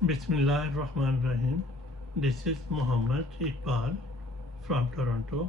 Bismillahirrahmanirrahim. This is Muhammad Iqbal from Toronto.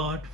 8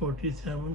47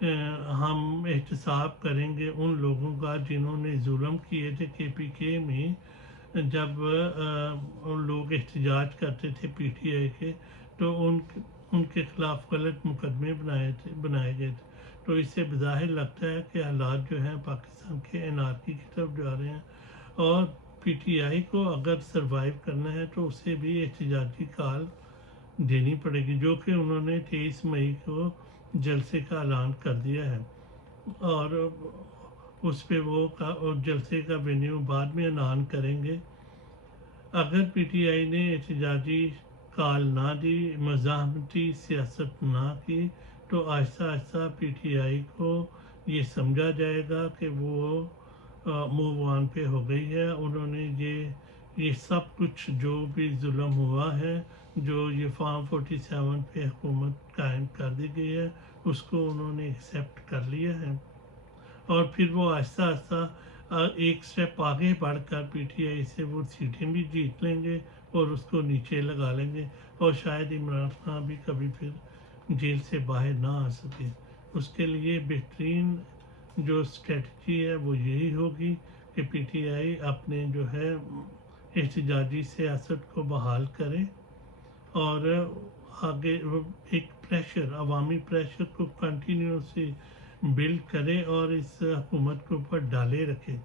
ہم احتساب کریں گے ان لوگوں کا جنہوں نے ظلم کیے تھے کے پی کے میں، جب لوگ احتجاج کرتے تھے پی ٹی آئی کے، تو ان کے خلاف غلط مقدمے بنائے گئے تھے. تو اس سے بظاہر لگتا ہے کہ حالات جو ہیں پاکستان کے انارکی کی طرف جا رہے ہیں، اور پی ٹی آئی کو اگر سروائیو کرنا ہے تو اسے بھی احتجاجی کال دینی پڑے گی، جو کہ انہوں نے 23 مئی کو جلسے کا اعلان کر دیا ہے. اور اس پہ وہ جلسے کا وینیو بعد میں اعلان کریں گے. اگر پی ٹی آئی نے احتجاجی کال نہ دی، مزاحمتی سیاست نہ کی، تو آہستہ آہستہ پی ٹی آئی کو یہ سمجھا جائے گا کہ وہ موو آن پہ ہو گئی ہے. انہوں نے یہ سب کچھ جو بھی ظلم ہوا ہے، جو یہ فارم 47 پہ حکومت قائم کر دی گئی ہے، اس کو انہوں نے ایکسیپٹ کر لیا ہے. اور پھر وہ آہستہ آہستہ ایک سٹیپ آگے بڑھ کر پی ٹی آئی سے وہ سیٹیں بھی جیت لیں گے اور اس کو نیچے لگا لیں گے، اور شاید عمران خان بھی کبھی پھر جیل سے باہر نہ آ سکے. اس کے لیے بہترین جو اسٹریٹجی ہے وہ یہی ہوگی کہ پی ٹی آئی اپنے جو ہے احتجاجی سیاست کو بحال کرے، اور آگے ایک پریشر، عوامی پریشر کو کنٹینیوسلی بلڈ کرے اور اس حکومت کے اوپر ڈالے رکھے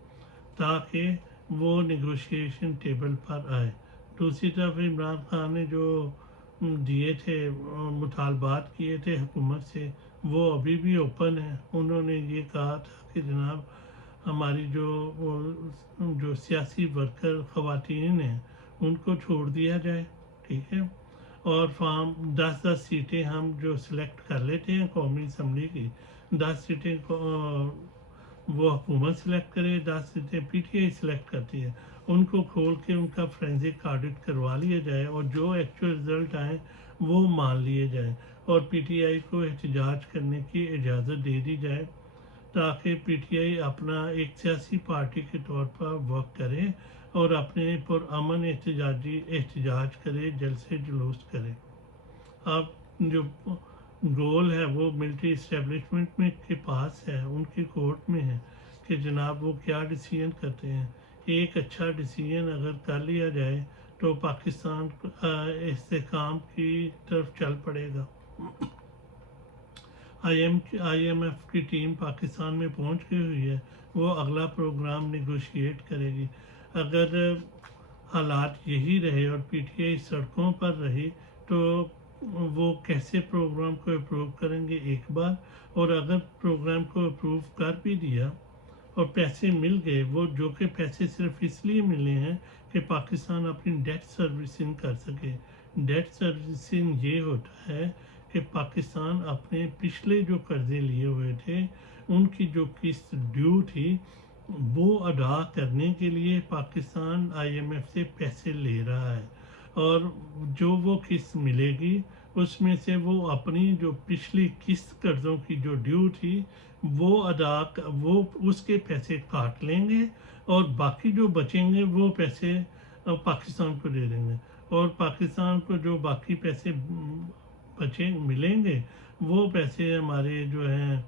تاکہ وہ نیگوشیشن ٹیبل پر آئے. دوسری طرف عمران خان نے جو دیے تھے مطالبات کیے تھے حکومت سے، وہ ابھی بھی اوپن ہیں. انہوں نے یہ کہا تھا کہ جناب ہماری جو سیاسی ورکر خواتین ہیں ان کو چھوڑ دیا جائے، ٹھیک ہے، اور فارم 10 سیٹیں ہم جو سلیکٹ کر لیتے ہیں قومی اسمبلی کی، 10 سیٹیں وہ حکومت سلیکٹ کرے، 10 سیٹیں پی ٹی آئی سلیکٹ کرتی ہے. ان کو کھول کے ان کا فرینزک آڈٹ کروا لیا جائے، اور جو ایکچوئل رزلٹ آئیں وہ مان لیے جائیں، اور پی ٹی آئی کو احتجاج کرنے کی اجازت دے دی جائے، تاکہ پی ٹی آئی اپنا ایک سیاسی پارٹی کے طور پر ورک کرے اور اپنے پرامن احتجاج کرے، جلسے جلوس کرے. اب جو گول ہے وہ ملٹری اسٹیبلشمنٹ میں کے پاس ہے، ان کی کورٹ میں ہے کہ جناب وہ کیا ڈیسیژن کرتے ہیں. ایک اچھا ڈیسیژن اگر کر لیا جائے تو پاکستان استحکام کی طرف چل پڑے گا. آئی ایم ایف کی ٹیم پاکستان میں پہنچ گئی ہوئی ہے، وہ اگلا پروگرام نیگوشیٹ کرے گی. اگر حالات یہی رہے اور پی ٹی آئی سڑکوں پر رہی تو وہ کیسے پروگرام کو اپروو کریں گے ایک بار، اور اگر پروگرام کو اپروو کر بھی دیا اور پیسے مل گئے، وہ جو کہ پیسے صرف اس لیے ملے ہیں کہ پاکستان اپنی ڈیٹ سروسنگ کر سکے. ڈیٹ سروسنگ یہ ہوتا ہے کہ پاکستان اپنے پچھلے جو قرضے لیے ہوئے تھے ان کی جو قسط ڈیو تھی وہ ادا کرنے کے لیے پاکستان آئی ایم ایف سے پیسے لے رہا ہے، اور جو وہ قسط ملے گی اس میں سے وہ اپنی جو پچھلی قسط قرضوں کی جو ڈیو تھی وہ اس کے پیسے کاٹ لیں گے، اور باقی جو بچیں گے وہ پیسے پاکستان کو دے دیں گے. اور پاکستان کو جو باقی پیسے ملیں گے وہ پیسے ہمارے جو ہیں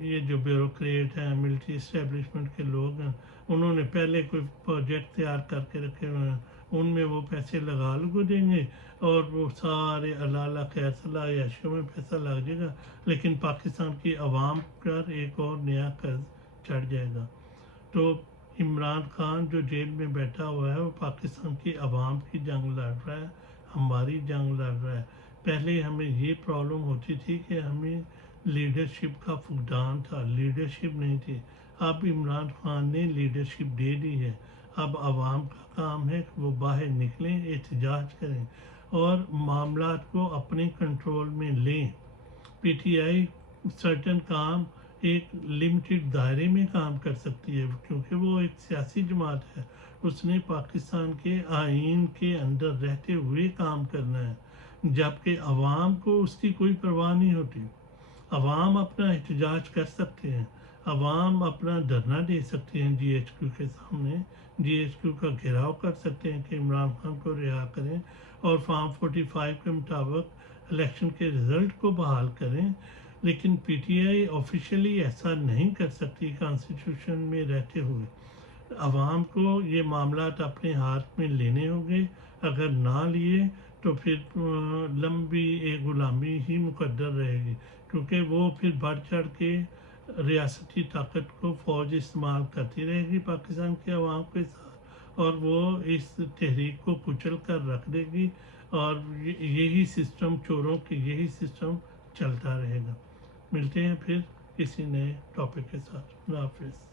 یہ جو بیوروکریٹ ہیں، ملٹری اسٹیبلشمنٹ کے لوگ ہیں، انہوں نے پہلے کوئی پروجیکٹ تیار کر کے رکھے ہوئے ہیں، ان میں وہ پیسے لگا دیں گے، اور وہ سارے اللہ خیر صلاح عیاشیوں میں پیسہ لگ جائے گا، لیکن پاکستان کی عوام پر ایک اور نیا قرض چڑھ جائے گا. تو عمران خان جو جیل میں بیٹھا ہوا ہے وہ پاکستان کی عوام کی جنگ لڑ رہا ہے، ہماری جنگ لڑ رہا ہے. پہلے ہمیں یہ پرابلم ہوتی تھی کہ ہمیں لیڈرشپ کا فقدان تھا، لیڈرشپ نہیں تھی. اب عمران خان نے لیڈرشپ دے دی ہے، اب عوام کا کام ہے کہ وہ باہر نکلیں، احتجاج کریں اور معاملات کو اپنے کنٹرول میں لیں. پی ٹی آئی سرٹن کام ایک لمیٹڈ دائرے میں کام کر سکتی ہے کیونکہ وہ ایک سیاسی جماعت ہے، اس نے پاکستان کے آئین کے اندر رہتے ہوئے کام کرنا ہے، جبکہ عوام کو اس کی کوئی پرواہ نہیں ہوتی. عوام اپنا احتجاج کر سکتے ہیں، عوام اپنا دھرنا دے سکتے ہیں جی ایچ کیو کے سامنے، جی ایچ کیو کا گھیراؤ کر سکتے ہیں کہ عمران خان کو رہا کریں اور فارم 45 کے مطابق الیکشن کے رزلٹ کو بحال کریں. لیکن پی ٹی آئی آفیشلی ایسا نہیں کر سکتی کانسٹیٹیوشن میں رہتے ہوئے. عوام کو یہ معاملات اپنے ہاتھ میں لینے ہوں گے. اگر نہ لیے تو پھر لمبی ایک غلامی ہی مقدر رہے گی، کیونکہ وہ پھر بڑھ چڑھ کے ریاستی طاقت کو فوج استعمال کرتی رہے گی پاکستان کے عوام کے ساتھ، اور وہ اس تحریک کو کچل کر رکھ دے گی، اور یہی سسٹم چوروں کی یہی سسٹم چلتا رہے گا. ملتے ہیں پھر کسی نئے ٹاپک کے ساتھ. اللہ حافظ.